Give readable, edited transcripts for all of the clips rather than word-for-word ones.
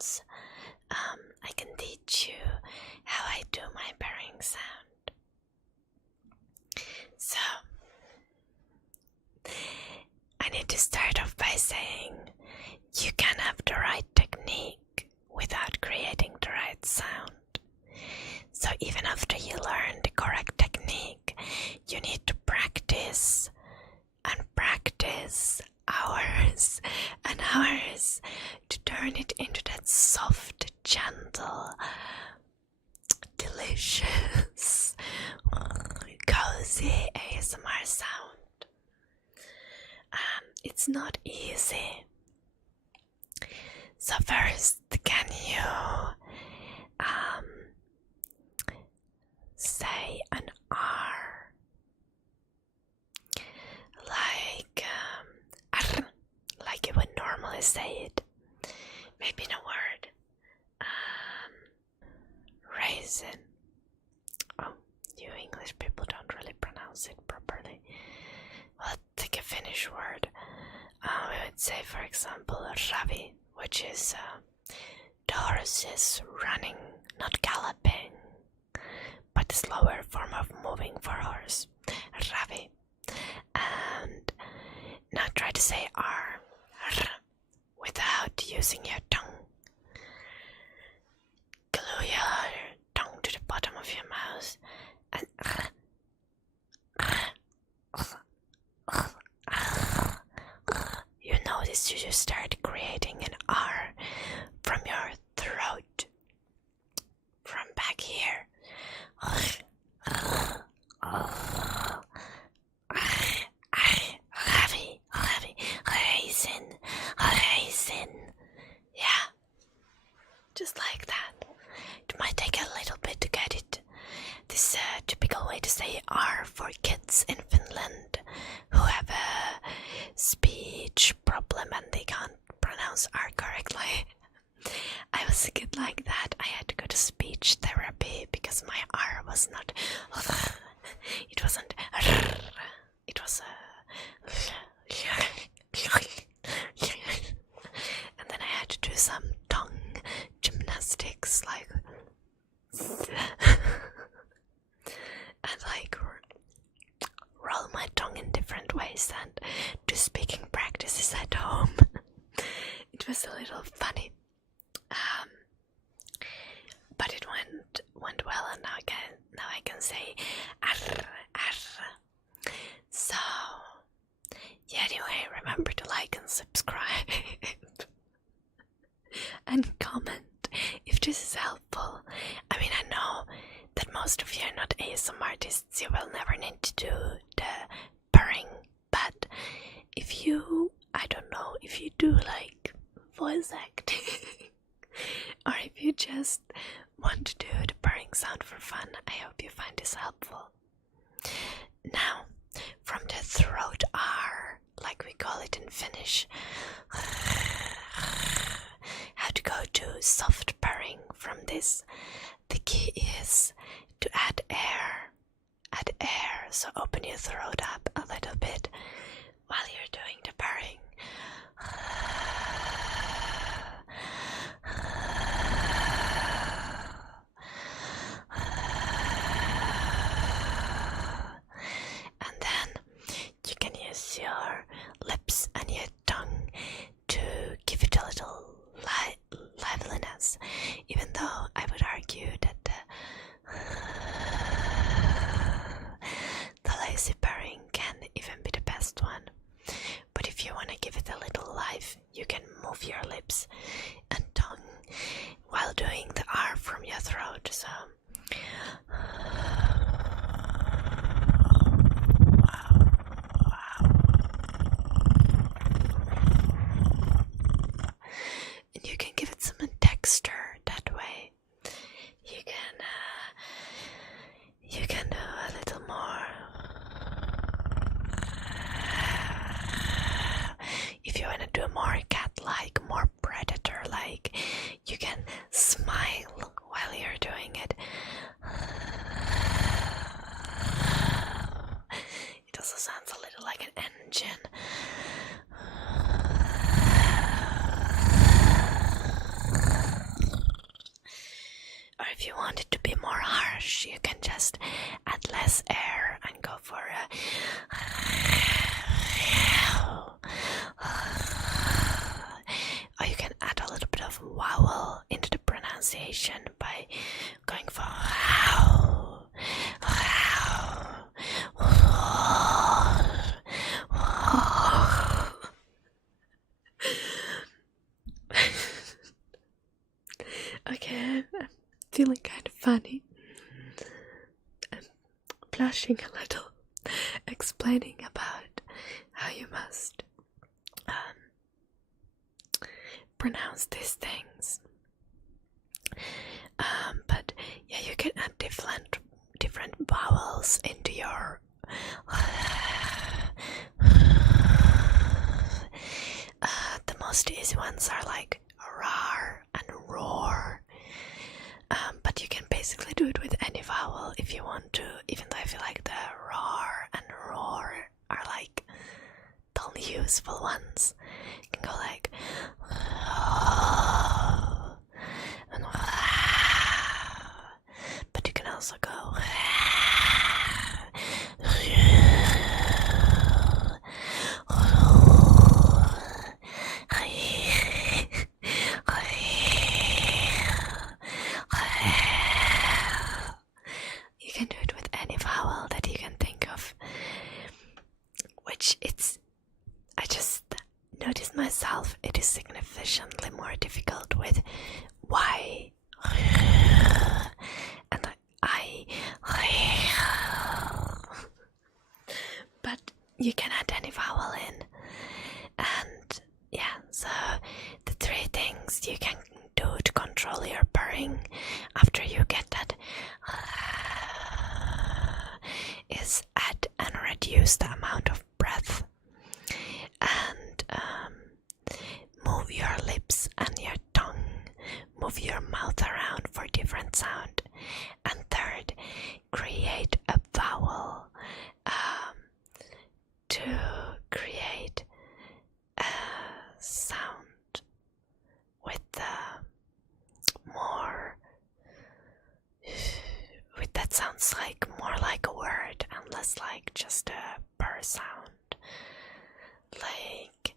sounds, I can teach you how I do my purring sound. So, I need to start off by saying you can have the right technique without creating the right sound. So even after you learn the correct technique, you need to practice and practice hours and hours to turn it into that soft, gentle, delicious, cozy ASMR sound. It's not easy. So first, can you say an R like you would normally say it? Maybe in a word. Raisin. Oh, you English people don't really pronounce it properly. Well, take a Finnish word. We would say, for example, ravi, which is the horse is running, not galloping, but the slower form of moving for horse. Ravi. And now try to say R without using your tongue. Glue your tongue to the bottom of your mouth and you notice you just start creating an R from your throat, from back here. Raisin. Yeah, just like that. It might take a little bit to get it. This typical way to say R for kids in Finland who have a speech problem and they can't pronounce R correctly. I was a kid like that. I had to go to speech therapy because my R was not. It wasn't. It was and then I had to do some tongue gymnastics, like and like roll my tongue in different ways and do speaking practices at home. It was a little funny. But it went well, and now I can say arr. So yeah, anyway, remember to like and subscribe and comment if this is helpful. I mean, I know that most of you are not ASMR artists, you will never need to do the purring, but if you, I don't know, if you do like voice acting or if you just want to do the purring sound for fun, I hope you find this helpful. Now, from the throat R, like we call it in Finnish, how to go to soft purring from this. The key is to add air. Add air, so open your throat up a little bit while you're doing the purring. And then you can use your lips and your tongue to give it a little liveliness, even though I would argue that the lazy purring can even be the best one. But if you want to give it a little life, you can move your lips and tongue while doing the R from your throat. So and you can give it some texture that way. You can do a little more. If you want to do more cat-like, more predator-like, you can smile while you're doing it. want it to be more harsh, you can just add less air and go for a or you can add a little bit of vowel into the pronunciation by going for okay, I'm feeling kind of funny. I'm blushing a little, explaining about how you must pronounce these things. But yeah, you can add different vowels into your the most easy ones are like rar and roar, but you can basically do it with any vowel if you want to, even though I feel like the rar and roar are like the only useful ones. You can go like and but you can also go you can do it with any vowel that you can think of, which I just noticed myself it is significantly more difficult with Y and I but you can add any vowel in. And yeah, so the three things you can do to control your purring after you get that is add and reduce the amount of breath, and move your lips and your tongue, move your mouth around for different sound, and third, create a vowel to create a sound with that sounds like more like a word and less like just a purr sound, like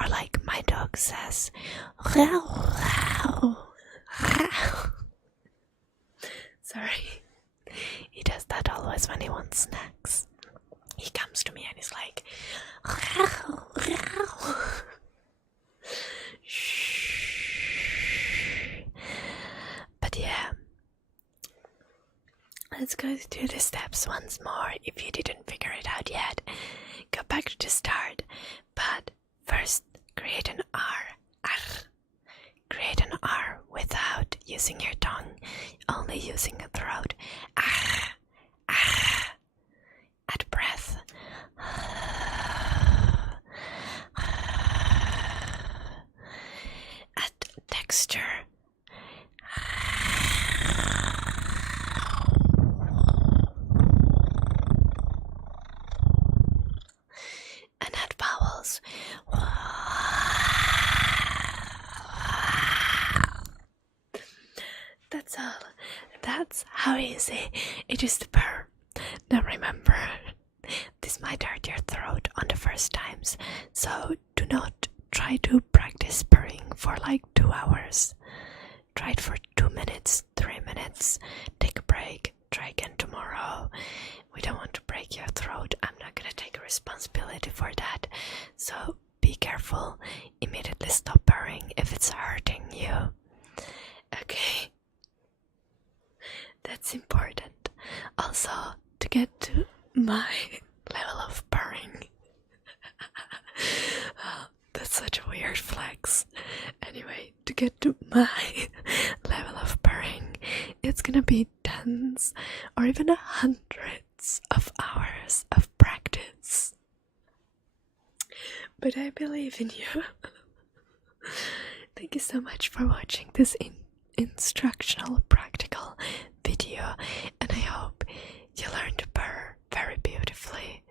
or like my dog says sorry, he does that always when he wants snacks. He comes to me and he's like but yeah, let's go through the steps once more. If you didn't figure it out yet, go back to the start. But first, create an R. Create an R without using your tongue, only using the throat. Add breath. Add texture. And add vowels. That's all. That's how easy it is to purr. Now remember, this might hurt your throat on the first times, so do not try to practice purring for like 2 hours. Try it for 2 minutes, 3 minutes, take a break, try again tomorrow. We don't want to break your throat. I'm not gonna take responsibility for that, so be careful. Immediately stop purring if it's hurting you. Okay? That's important. Also, to get to my level of purring. That's such a weird flex. Anyway, to get to my level of purring, it's gonna be tens or even hundreds of hours of practice. But I believe in you. Thank you so much for watching this instructional, practical video, and I hope you learned to purr very beautifully.